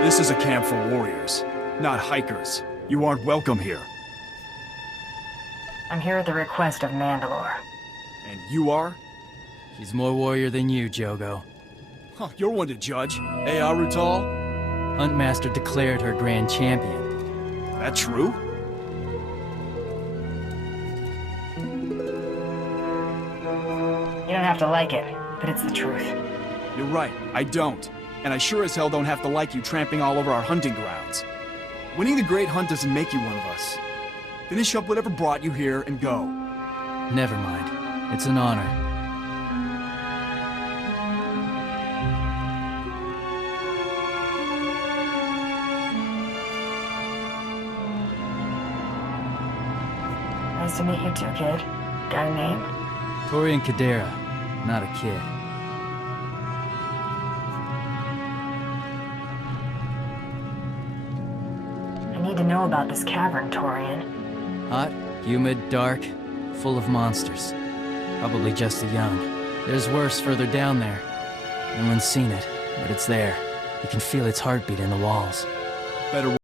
This is a camp for warriors, not hikers. You aren't welcome here. I'm here at the request of Mandalore. And you are? She's more warrior than you, Jogo. Huh, you're one to judge. Eh, Arutal? Huntmaster declared her grand champion. That true? You don't have to like it, but it's the truth. You're right, I don't. And I sure as hell don't have to like you tramping all over our hunting grounds. Winning the Great Hunt doesn't make you one of us. Finish up whatever brought you here and go. Never mind. It's an honor. Nice to meet you too, kid. Got a name? Torian Kadera, not a kid. I need to know about this cavern, Torian. Hot, humid, dark, full of monsters. Probably just the young. There's worse further down there. No one's seen it, but it's there. You can feel its heartbeat in the walls. Better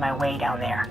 My way down there.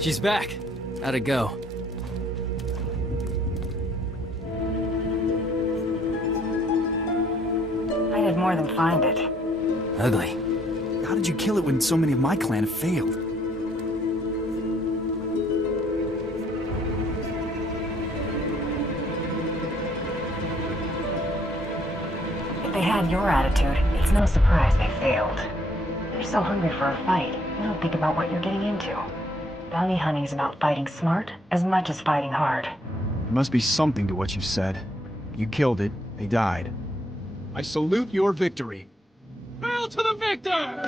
She's back. How'd it go? I did more than find it. Ugly. How did you kill it when so many of my clan have failed? If they had your attitude, it's no surprise they failed. You're so hungry for a fight, you don't think about what you're getting into. Bounty hunting's about fighting smart as much as fighting hard. There must be something to what you said. You killed it, they died. I salute your victory. Hail to the victor!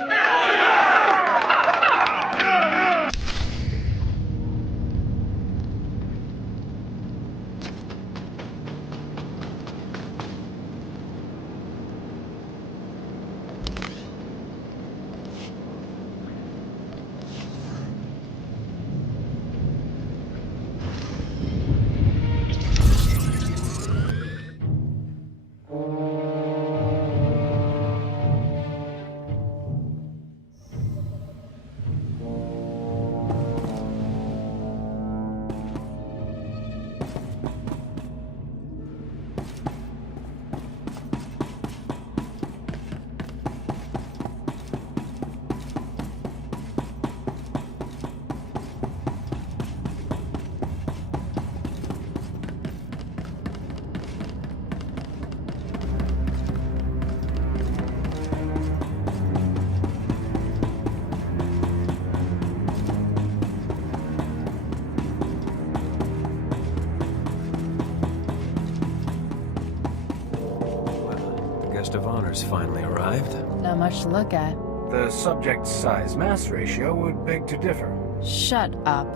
Guest of honor's finally arrived. Not much to look at. The subject size-mass ratio would beg to differ. Shut up.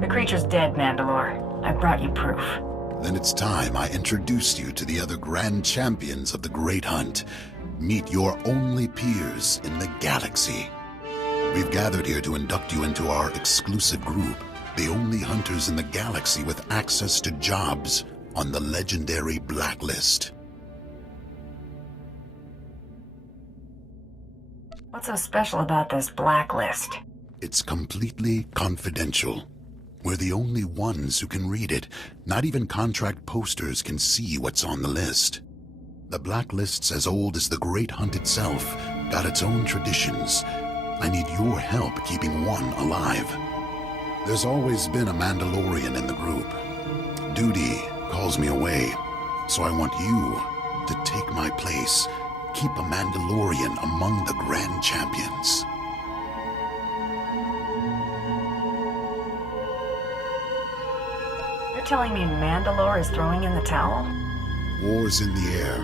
The creature's dead, Mandalore. I brought you proof. Then it's time I introduced you to the other grand champions of the Great Hunt. Meet your only peers in the galaxy. We've gathered here to induct you into our exclusive group, the only hunters in the galaxy with access to jobs on the legendary Blacklist. What's so special about this Blacklist? It's completely confidential. We're the only ones who can read it. Not even contract posters can see what's on the list. The Blacklist's as old as the Great Hunt itself, got its own traditions. I need your help keeping one alive. There's always been a Mandalorian in the group. Duty calls me away, so I want you to take my place. Keep a Mandalorian among the Grand Champions. You're telling me Mandalore is throwing in the towel? War's in the air.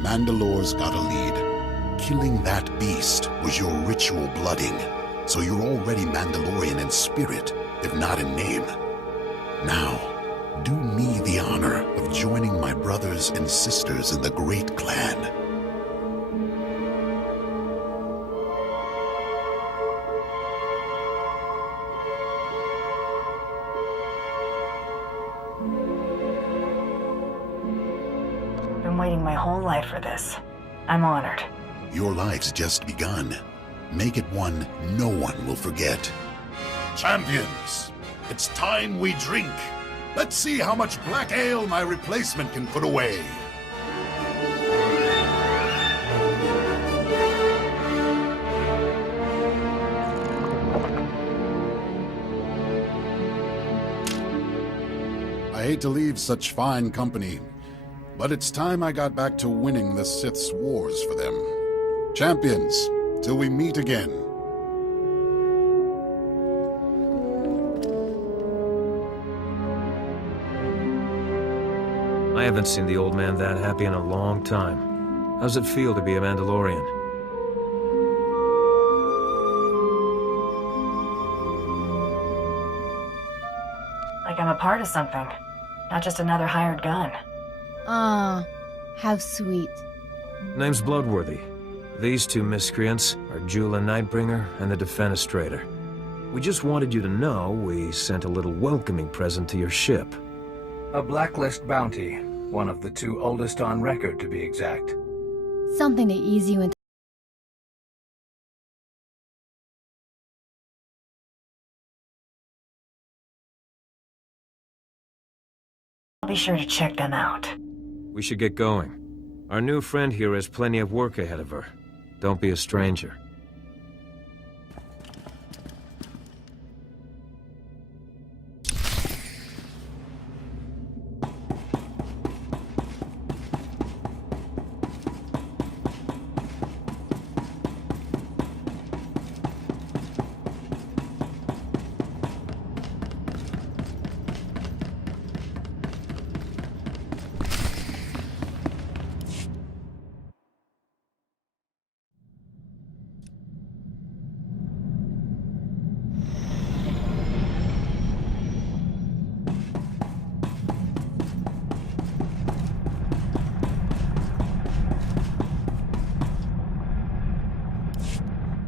Mandalore's got a lead. Killing that beast was your ritual blooding, so you're already Mandalorian in spirit, if not in name. Now, do me the honor of joining my brothers and sisters in the Great Clan. Been waiting my whole life for this. I'm honored. Your life's just begun. Make it one no one will forget. Champions, it's time we drink. Let's see how much black ale my replacement can put away. I hate to leave such fine company, but it's time I got back to winning the Sith's wars for them. Champions, till we meet again. I haven't seen the old man that happy in a long time. How's it feel to be a Mandalorian? Like I'm a part of something, not just another hired gun. Ah, how sweet. Name's Bloodworthy. These two miscreants are Jula Nightbringer and the Defenestrator. We just wanted you to know we sent a little welcoming present to your ship. A Blacklist bounty, one of the two oldest on record to be exact. Something to ease you into be sure to check them out. We should get going. Our new friend here has plenty of work ahead of her. Don't be a stranger.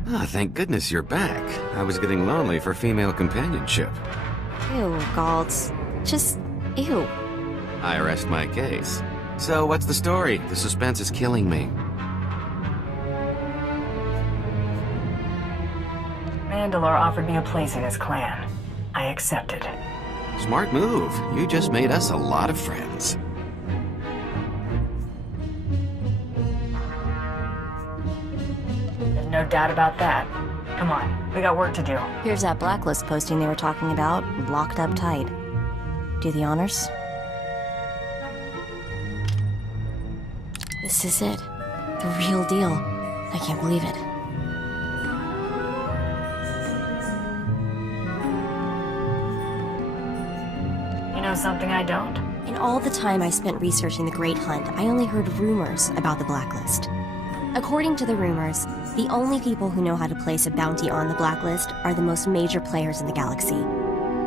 Ah, thank goodness you're back. I was getting lonely for female companionship. Ew, Galtz. Just, ew. I rest my case. So, what's the story? The suspense is killing me. Mandalore offered me a place in his clan. I accepted. Smart move. You just made us a lot of friends. There's no doubt about that. Come on, we got work to do. Here's that blacklist posting they were talking about, locked up tight. Do the honors? This is it. The real deal. I can't believe it. You know something I don't? In all the time I spent researching the Great Hunt, I only heard rumors about the blacklist. According to the rumors, the only people who know how to place a bounty on the blacklist are the most major players in the galaxy.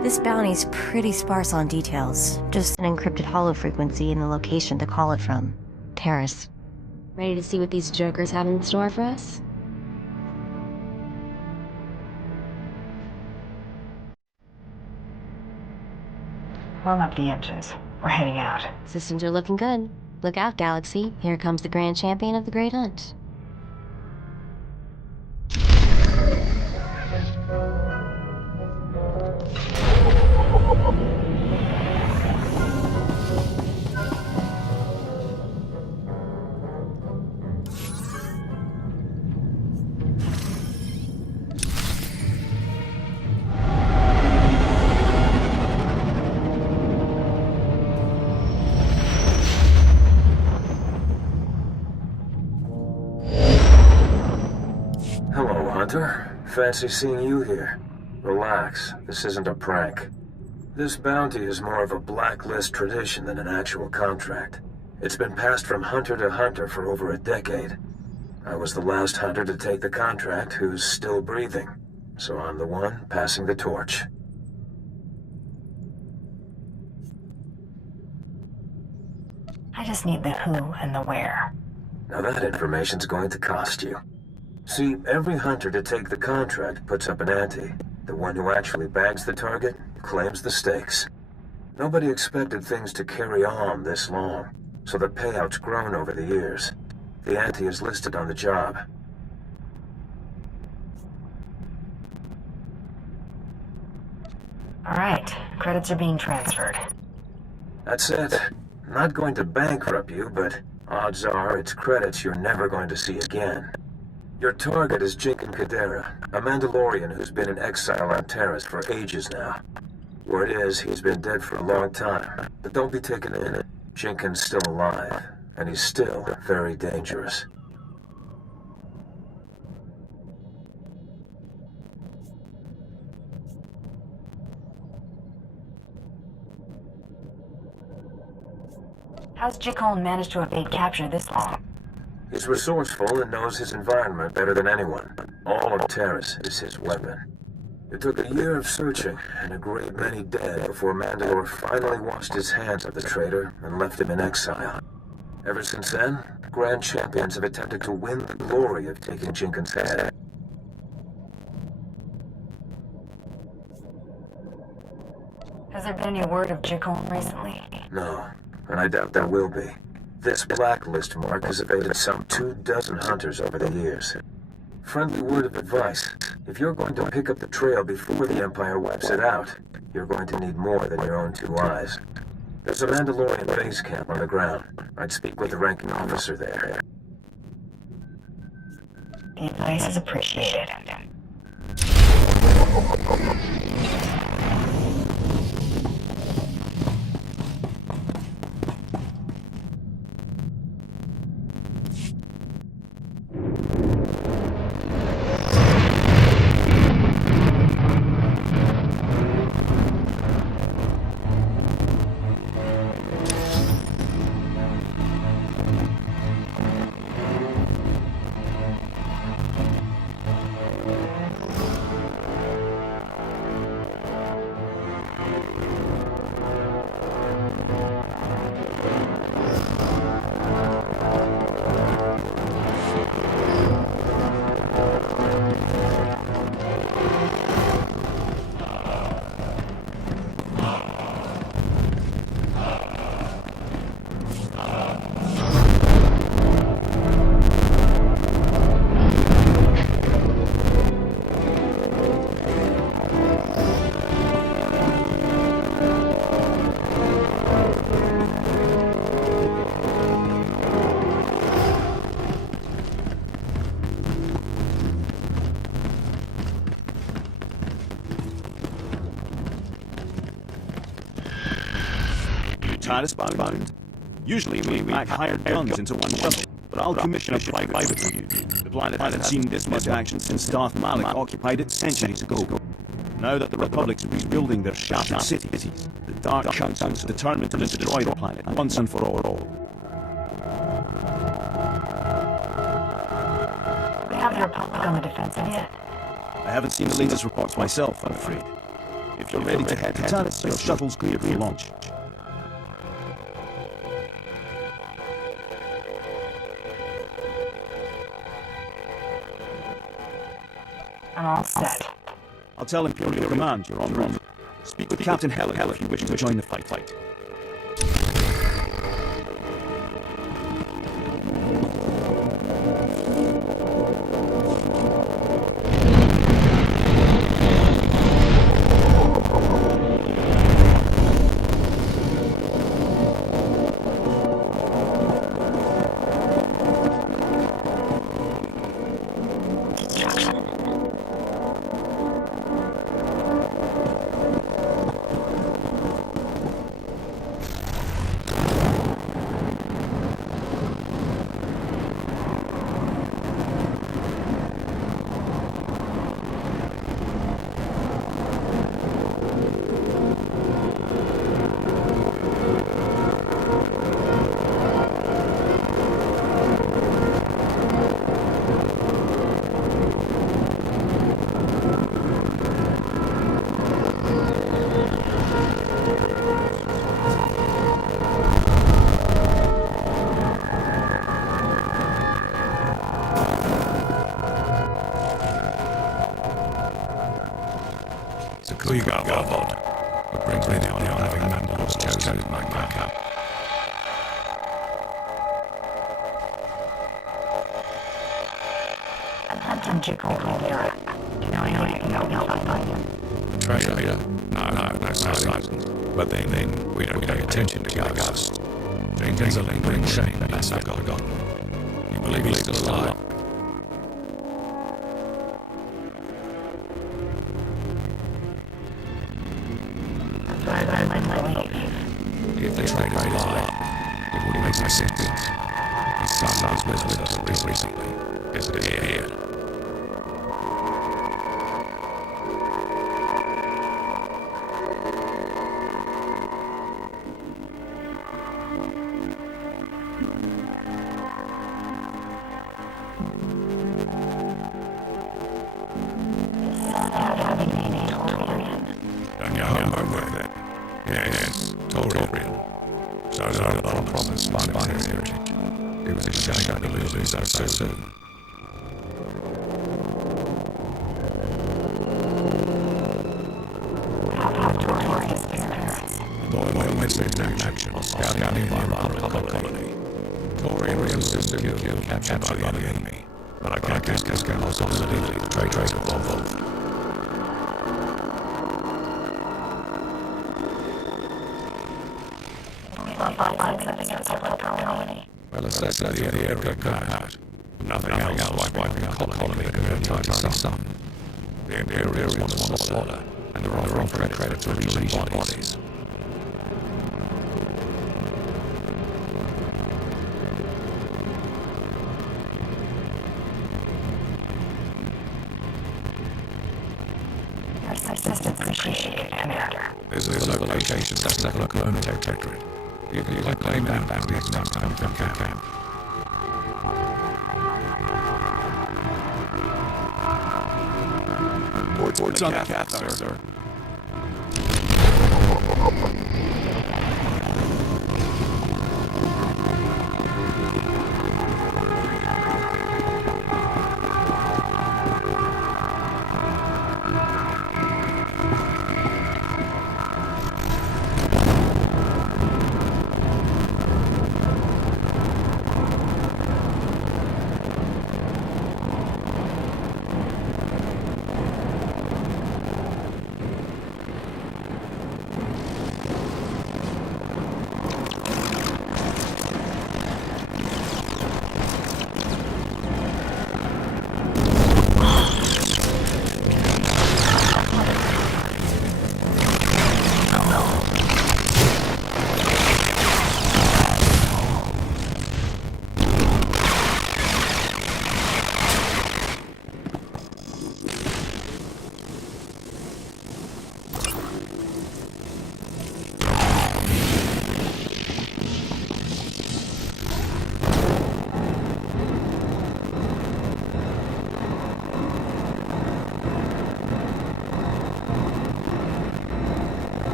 This bounty's pretty sparse on details, just an encrypted hollow frequency and the location to call it from. Terrace. Ready to see what these jokers have in store for us? Warm up the engines. We're heading out. Systems are looking good. Look out, Galaxy. Here comes the Grand Champion of the Great Hunt. Hello, Hunter. Fancy seeing you here. Relax, this isn't a prank. This bounty is more of a blacklist tradition than an actual contract. It's been passed from hunter to hunter for over a decade. I was the last hunter to take the contract who's still breathing, so I'm the one passing the torch. I just need the who and the where. Now that information's going to cost you. See, every hunter to take the contract puts up an ante. The one who actually bags the target claims the stakes. Nobody expected things to carry on this long, so the payout's grown over the years. The ante is listed on the job. Alright, credits are being transferred. That's it. Not going to bankrupt you, but odds are it's credits you're never going to see again. Your target is Jinken Kadera, a Mandalorian who's been in exile on Terrace for ages now. Word is he's been dead for a long time, but don't be taken in. Jinken's still alive, and he's still very dangerous. How's Jakon managed to evade capture this long? He's resourceful and knows his environment better than anyone. All of Terrace is his weapon. It took a year of searching and a great many dead before Mandalore finally washed his hands of the traitor and left him in exile. Ever since then, Grand Champions have attempted to win the glory of taking Jinken's head. Has there been any word of Jakon recently? No, and I doubt there will be. This blacklist mark has evaded some 24 hunters over the years. Friendly word of advice. If you're going to pick up the trail before the Empire wipes it out, you're going to need more than your own two eyes. There's a Mandalorian base camp on the ground. I'd speak with the ranking officer there. The advice is appreciated. Titus bound. Usually we pack hired guns into one shuttle, but I'll commission a private review. The planet hasn't seen this much action since Darth Malak occupied it centuries ago. Now that the Republic's rebuilding their shattered cities, the Dark Council's determined to destroy the planet once and for all. We have the Republic on the defensive yet. I haven't seen the latest reports myself, I'm afraid. If you're ready to head to Titus, your shuttle's cleared for launch. I'm all set. I'll tell Imperial Command you're en route. Speak with Captain Hell if you wish to join the fight. You got Valvod. What brings me down on having Mandalor's chosen my backup. I'm hunting Jacob Rivera. Do you know anything about him? Treasure leader? No sightings. But then we don't pay attention to ghosts. There's a lingering shame that I've forgotten. You believe he's still alive? If the traitor's alive, it would make sense. His son was with us recently. Disappeared. Done your homework with it. Yes, Torian. So the problem spotted by his heritage. It was a shame to lose him so soon. Torian went into action on scouting the Republic colony. Torian was insisted to kill captured by the enemy. But I can't guess Cascabel's possibility to trade with Volvo. Well, essentially the area got out. Nothing else wiping the colony but an entire sun. The Imperials want to slaughter, and they're offering credit for releasing bodies. This is the location of the second colonial protectorate. You can claim that bounty next time you can. It's on the cap, sir.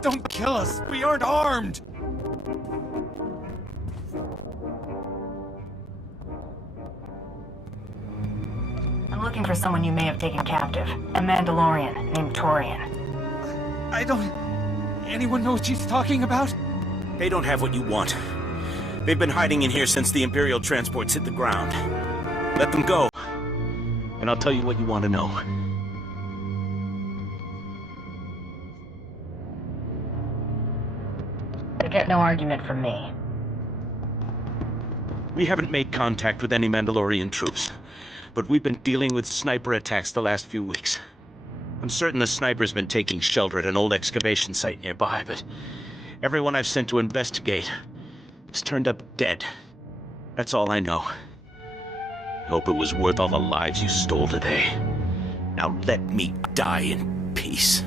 Please don't kill us. We aren't armed. I'm looking for someone you may have taken captive. A Mandalorian named Torian. I don't... Anyone know what she's talking about? They don't have what you want. They've been hiding in here since the Imperial transports hit the ground. Let them go. And I'll tell you what you want to know. You get no argument from me. We haven't made contact with any Mandalorian troops, but we've been dealing with sniper attacks the last few weeks. I'm certain the sniper's been taking shelter at an old excavation site nearby, but everyone I've sent to investigate has turned up dead. That's all I know. I hope it was worth all the lives you stole today. Now let me die in peace.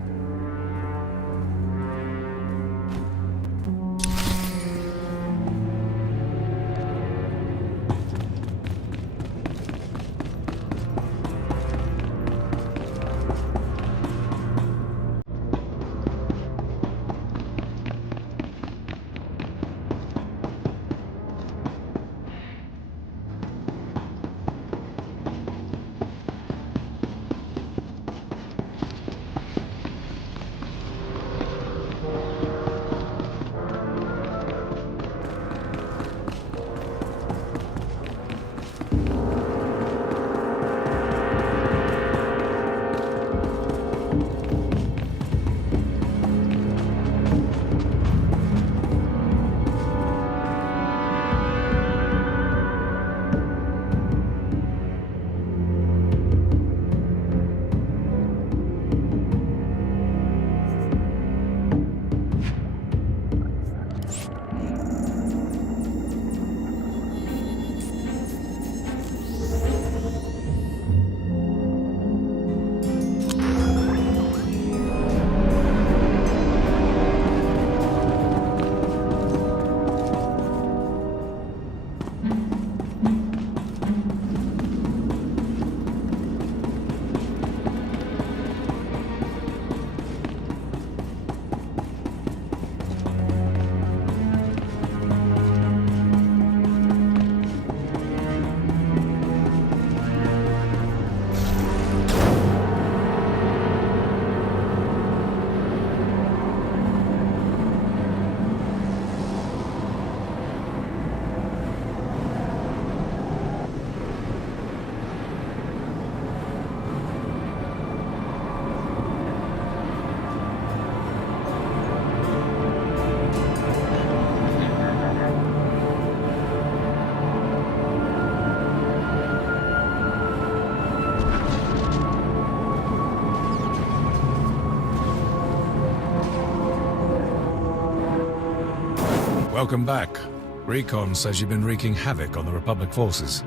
Welcome back. Recon says you've been wreaking havoc on the Republic forces.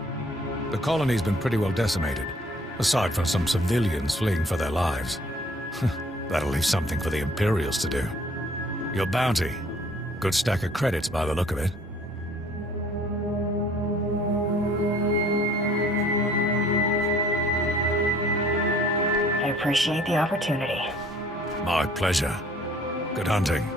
The colony's been pretty well decimated, aside from some civilians fleeing for their lives. That'll leave something for the Imperials to do. Your bounty. Good stack of credits by the look of it. I appreciate the opportunity. My pleasure. Good hunting.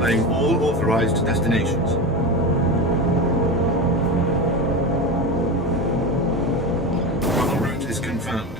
Displaying all authorized destinations. Travel route is confirmed.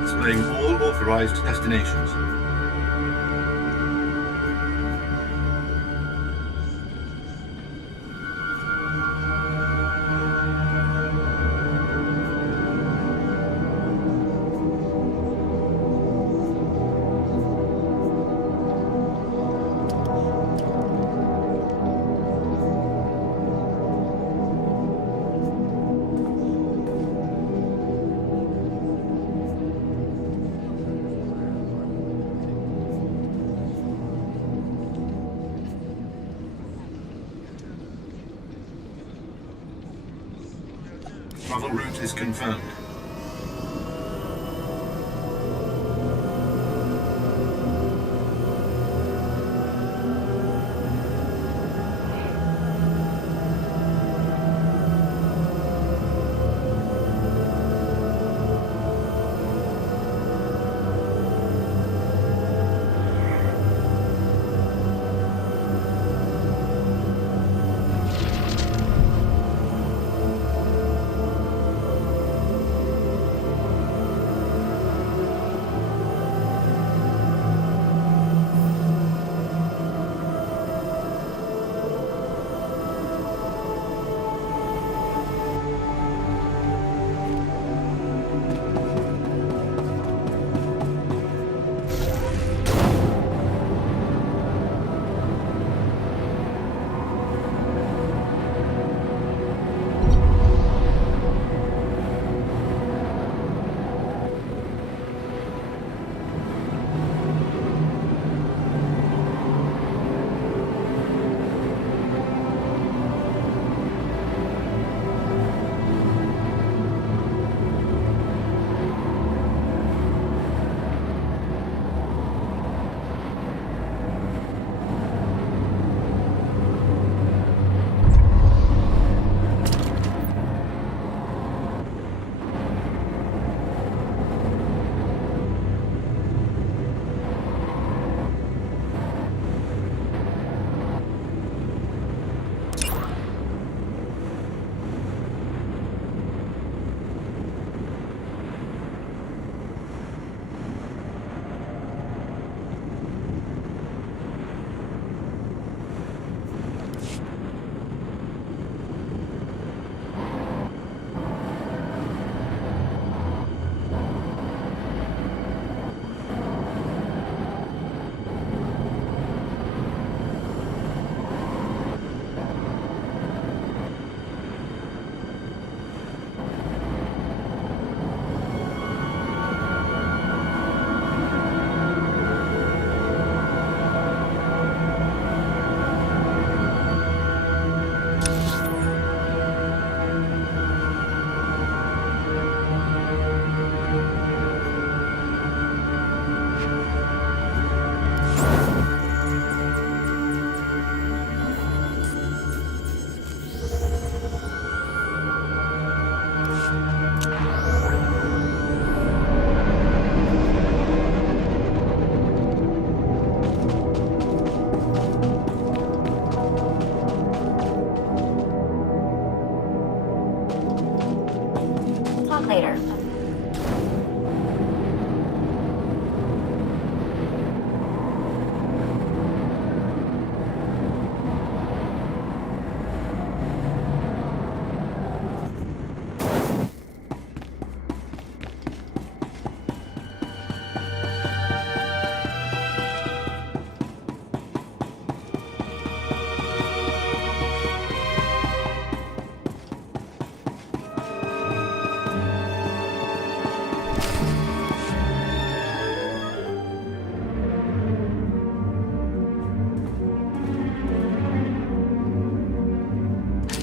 Displaying all authorized destinations. Travel route is confirmed.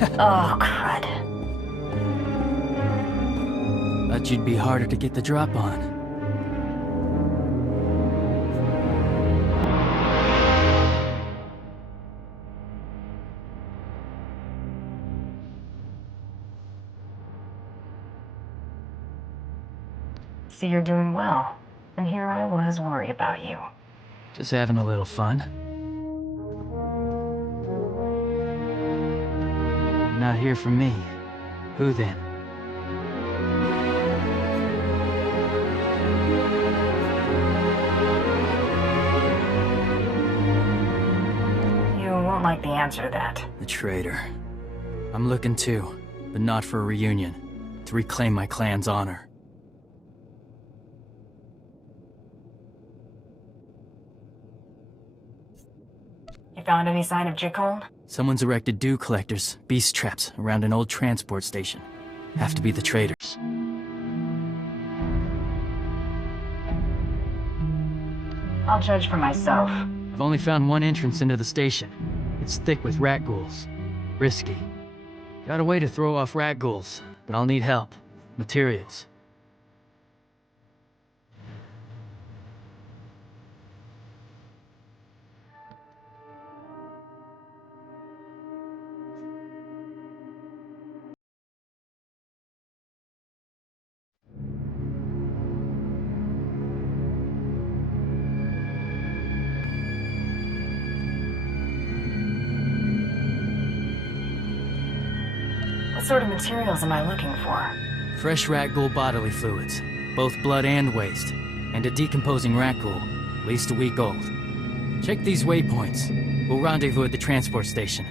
Oh, crud. Thought you'd be harder to get the drop on. See, you're doing well. And here I was worried about you. Just having a little fun. Not here for me. Who then? You won't like the answer to that. The traitor. I'm looking too, but not for a reunion. To reclaim my clan's honor. You found any sign of Jickold? Someone's erected dew collectors, beast traps, around an old transport station. Have to be the traitors. I'll judge for myself. I've only found one entrance into the station. It's thick with rat ghouls. Risky. Got a way to throw off rat ghouls, but I'll need help. Materials. What sort of materials am I looking for? Fresh rat ghoul bodily fluids, both blood and waste, and a decomposing rat ghoul, at least a week old. Check these waypoints. We'll rendezvous at the transport station.